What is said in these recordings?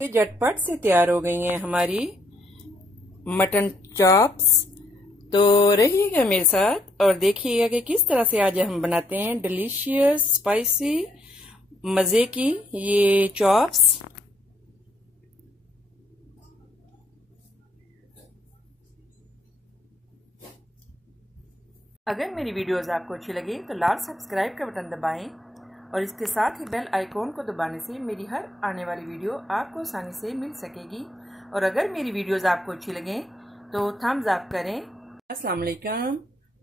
ये झटपट से तैयार हो गई हैं हमारी मटन चॉप्स। तो रहिएगा मेरे साथ और देखिएगा कि किस तरह से आज हम बनाते हैं डिलीशियस स्पाइसी मजे की ये चॉप्स। अगर मेरी वीडियोस आपको अच्छी लगी तो लाल सब्सक्राइब का बटन दबाएं और इसके साथ ही बेल आइकॉन को दबाने से मेरी हर आने वाली वीडियो आपको आसानी से मिल सकेगी। और अगर मेरी वीडियोस आपको अच्छी लगें तो थम्स अप करें। अस्सलाम वालेकुम,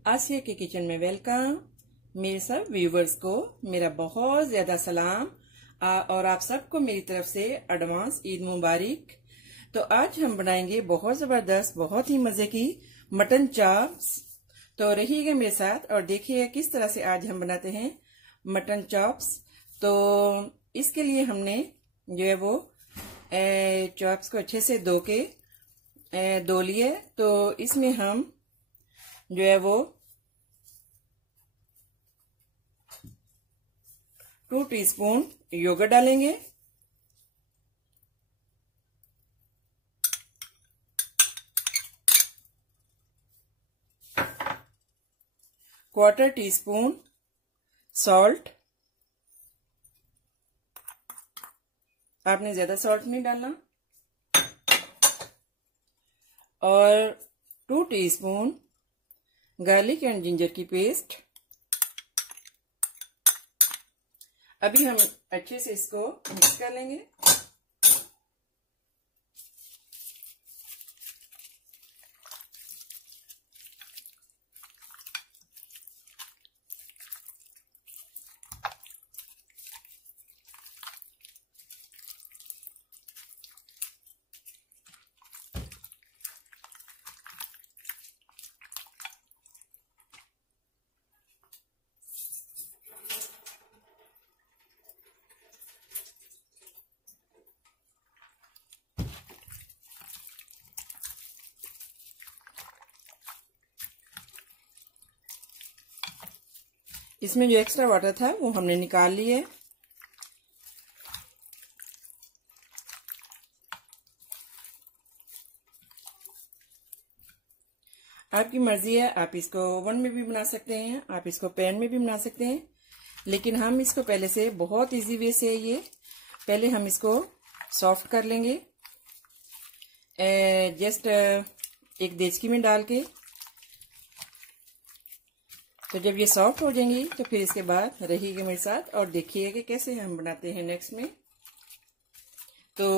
आसिया के किचन में वेलकम। मेरे सब व्यूवर्स को मेरा बहुत ज़्यादा सलाम और आप सबको मेरी तरफ से एडवांस ईद मुबारक। तो आज हम बनाएंगे बहुत ज़बरदस्त बहुत ही मज़े की मटन चॉप्स। तो रहिएगा मेरे साथ और देखिएगा किस तरह से आज हम बनाते हैं मटन चॉप्स। तो इसके लिए हमने जो है वो चॉप्स को अच्छे से धो लिए। तो इसमें हम जो है वो 2 टीस्पून योगर्ट डालेंगे, क्वार्टर टीस्पून सॉल्ट। आपने ज्यादा सॉल्ट नहीं डालना। और 2 टीस्पून गार्लिक एंड जिंजर की पेस्ट। अभी हम अच्छे से इसको मिक्स कर लेंगे। इसमें जो एक्स्ट्रा वाटर था वो हमने निकाल लिया है। आपकी मर्जी है, आप इसको ओवन में भी बना सकते हैं, आप इसको पैन में भी बना सकते हैं, लेकिन हम इसको पहले से बहुत इजी वे से ये पहले हम इसको सॉफ्ट कर लेंगे। जस्ट एक देचकी में डाल के। तो जब ये सॉफ्ट हो जाएंगी तो फिर इसके बाद रहिएगा मेरे साथ और देखिए कि कैसे हम बनाते हैं नेक्स्ट में। तो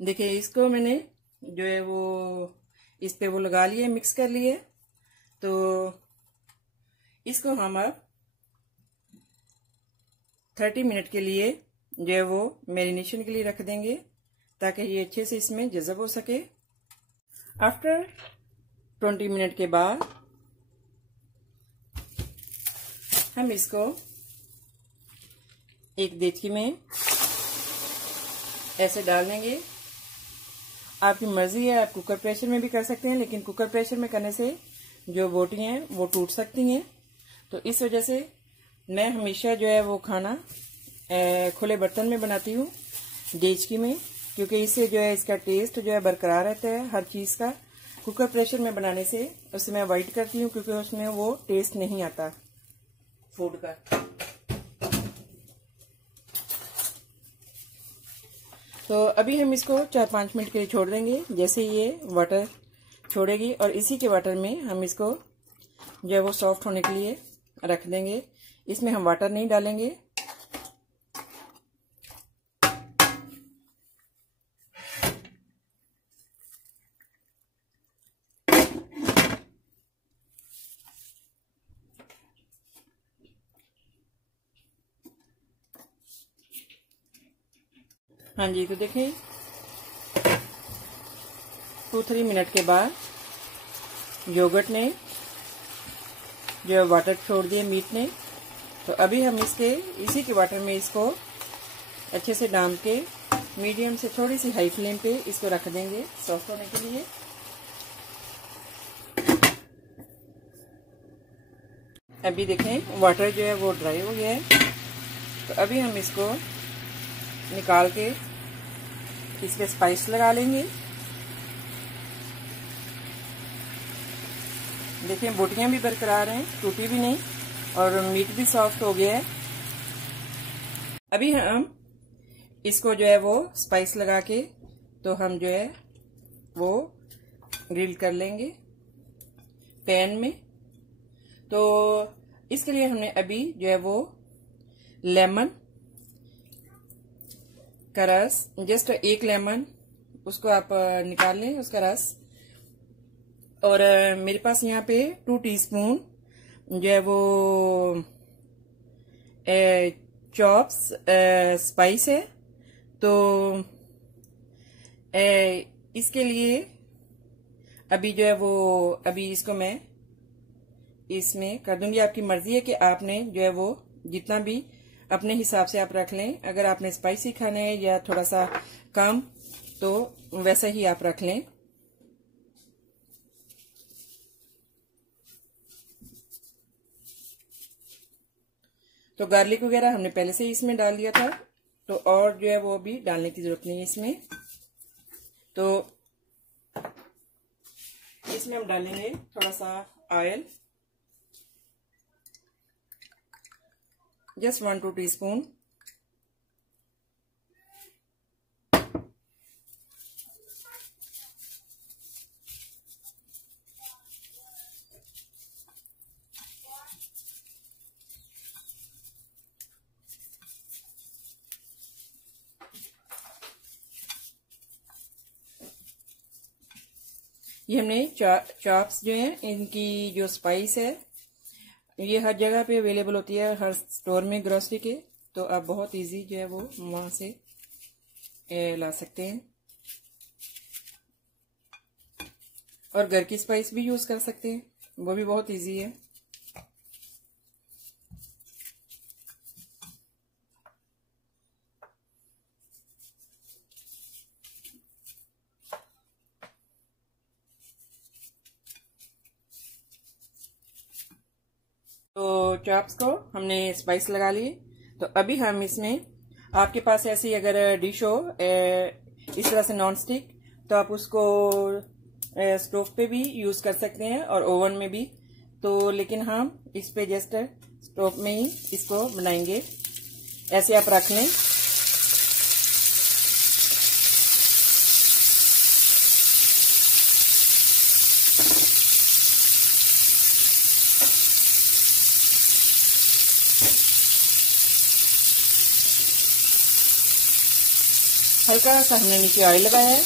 देखिए इसको मैंने जो है वो इस पे वो लगा लिए, मिक्स कर लिए। तो इसको हम अब 30 मिनट के लिए जो है वो मैरिनेशन के लिए रख देंगे ताकि ये अच्छे से इसमें जज़ब हो सके। आफ्टर 20 मिनट के बाद हम इसको एक देचकी में ऐसे डाल देंगे। आपकी मर्जी है, आप कुकर प्रेशर में भी कर सकते हैं, लेकिन कुकर प्रेशर में करने से जो बोटी हैं वो टूट सकती हैं। तो इस वजह से मैं हमेशा जो है वो खाना खुले बर्तन में बनाती हूँ, देचकी में, क्योंकि इससे जो है इसका टेस्ट जो है बरकरार रहता है हर चीज़ का। कुकर प्रेशर में बनाने से उससे मैं अवॉइड करती हूँ क्योंकि उसमें वो टेस्ट नहीं आता फूड का। तो अभी हम इसको 4-5 मिनट के लिए छोड़ देंगे। जैसे ये वाटर छोड़ेगी और इसी के वाटर में हम इसको जो है वो सॉफ्ट होने के लिए रख देंगे। इसमें हम वाटर नहीं डालेंगे। हाँ जी, तो देखें 2-3 मिनट के बाद योगर्ट ने जो वाटर छोड़ दिए मीट ने। तो अभी हम इसी के वाटर में इसको अच्छे से डाल के मीडियम से थोड़ी सी हाई फ्लेम पे इसको रख देंगे सॉफ्ट होने के लिए। अभी देखें वाटर जो है वो ड्राई हो गया है। तो अभी हम इसको निकाल के इस पे स्पाइस लगा लेंगे। देखिए बोटियां भी बरकरार हैं, टूटी भी नहीं और मीट भी सॉफ्ट हो गया है। अभी हम इसको जो है वो स्पाइस लगा के तो हम जो है वो ग्रिल कर लेंगे पैन में। तो इसके लिए हमने अभी जो है वो लेमन का रस, जस्ट एक लेमन उसको आप निकाल लें उसका रस, और मेरे पास यहाँ पे 2 टीस्पून जो है वो चॉप्स स्पाइस है। तो इसके लिए अभी जो है वो अभी इसको मैं इसमें कर दूंगी। आपकी मर्जी है कि आपने जो है वो जितना भी अपने हिसाब से आप रख लें। अगर आपने स्पाइसी खाना है या थोड़ा सा कम तो वैसा ही आप रख लें। तो गार्लिक वगैरह हमने पहले से ही इसमें डाल दिया था, तो और जो है वो भी डालने की जरूरत नहीं है इसमें। तो इसमें हम डालेंगे थोड़ा सा ऑयल, जस्ट 1-2 टीस्पून। ये हमने चॉप्स जो है इनकी जो स्पाइस है ये हर जगह पे अवेलेबल होती है, हर स्टोर में ग्रोसरी के। तो आप बहुत इजी जो है वो वहां से ला सकते हैं और घर की स्पाइस भी यूज कर सकते हैं, वो भी बहुत इजी है। तो चॉप्स को हमने स्पाइस लगा लिए। तो अभी हम इसमें, आपके पास ऐसी अगर डिश हो इस तरह से नॉन स्टिक, तो आप उसको स्टोव पे भी यूज कर सकते हैं और ओवन में भी। तो लेकिन हम इस पे जस्ट स्टोव में ही इसको बनाएंगे। ऐसे आप रख लें। हल्का सा हमने नीचे ऑयल लगाया है।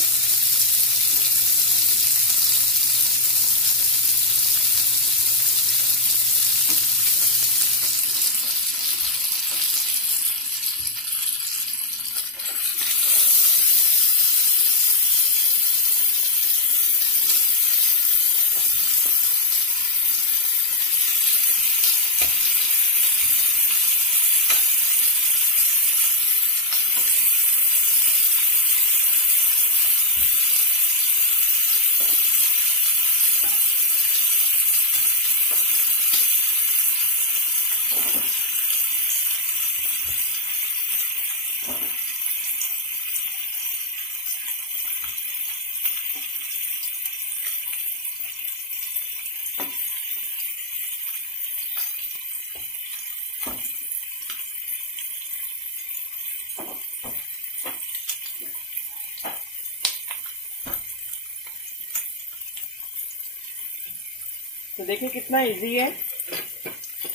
तो देखिए कितना इजी है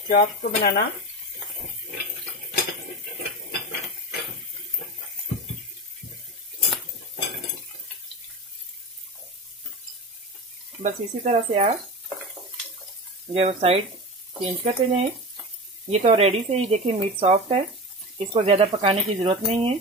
चॉप्स को बनाना। बस इसी तरह से आप जो साइड चेंज करते जाएं। ये तो रेडी से ही देखिए मीट सॉफ्ट है, इसको ज्यादा पकाने की जरूरत नहीं है।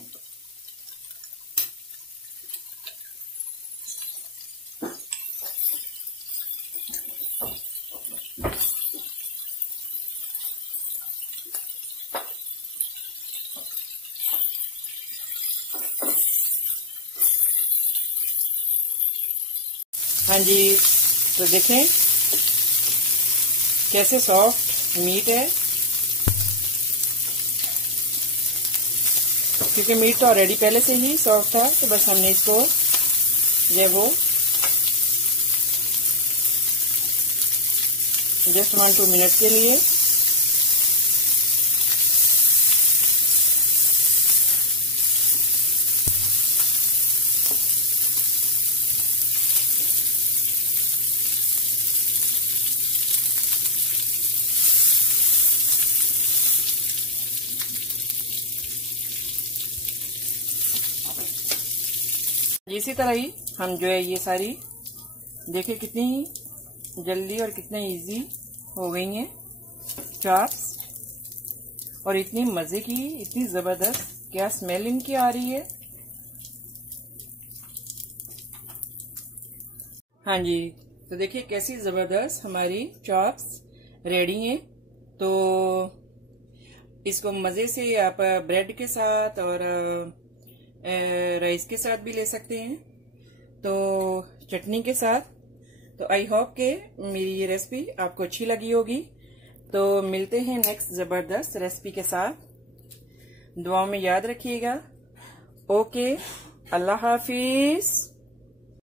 हाँ जी, तो देखें कैसे सॉफ्ट मीट है। क्योंकि मीट तो ऑलरेडी पहले से ही सॉफ्ट था, तो बस हमने इसको जो वो जस्ट 1-2 मिनट के लिए इसी तरह ही हम जो है ये सारी देखिए कितनी जल्दी और कितना इजी हो गई हैं चाप्स, और इतनी मजे की, इतनी जबरदस्त क्या स्मेल इनकी आ रही है। हाँ जी, तो देखिए कैसी जबरदस्त हमारी चाप्स रेडी हैं। तो इसको मजे से आप ब्रेड के साथ और राइस के साथ भी ले सकते हैं, तो चटनी के साथ। तो आई होप के मेरी ये रेसिपी आपको अच्छी लगी होगी। तो मिलते हैं नेक्स्ट जबरदस्त रेसिपी के साथ। दुआओं में याद रखिएगा। ओके, अल्लाह हाफिज।